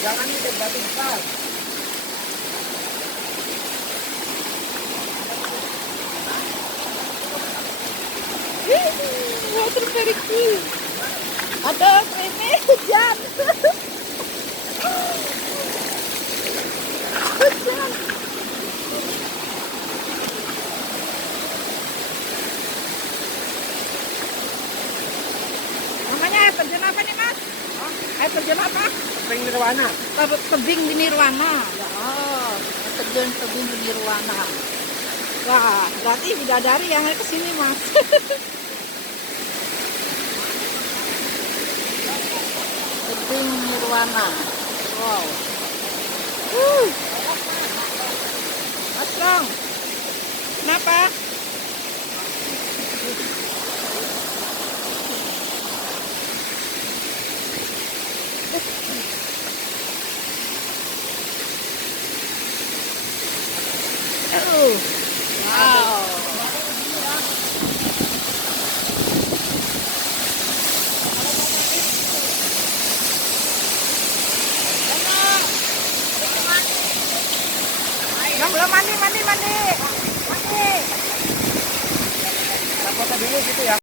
Jangan ini batu besar. Water very clean. Ada ini hujan. Hujan. Namanya air terjun apa nih, Mas? Air terjun apa? Tebing Nirwana. Tebing di Nirwana. Oh, tebing di Nirwana. Wah, berarti bidadari yang ke sini, Mas. Tebing Nirwana. Wow. Mas Long, kenapa? Wow. Belum mandi. Kita foto dulu gitu ya.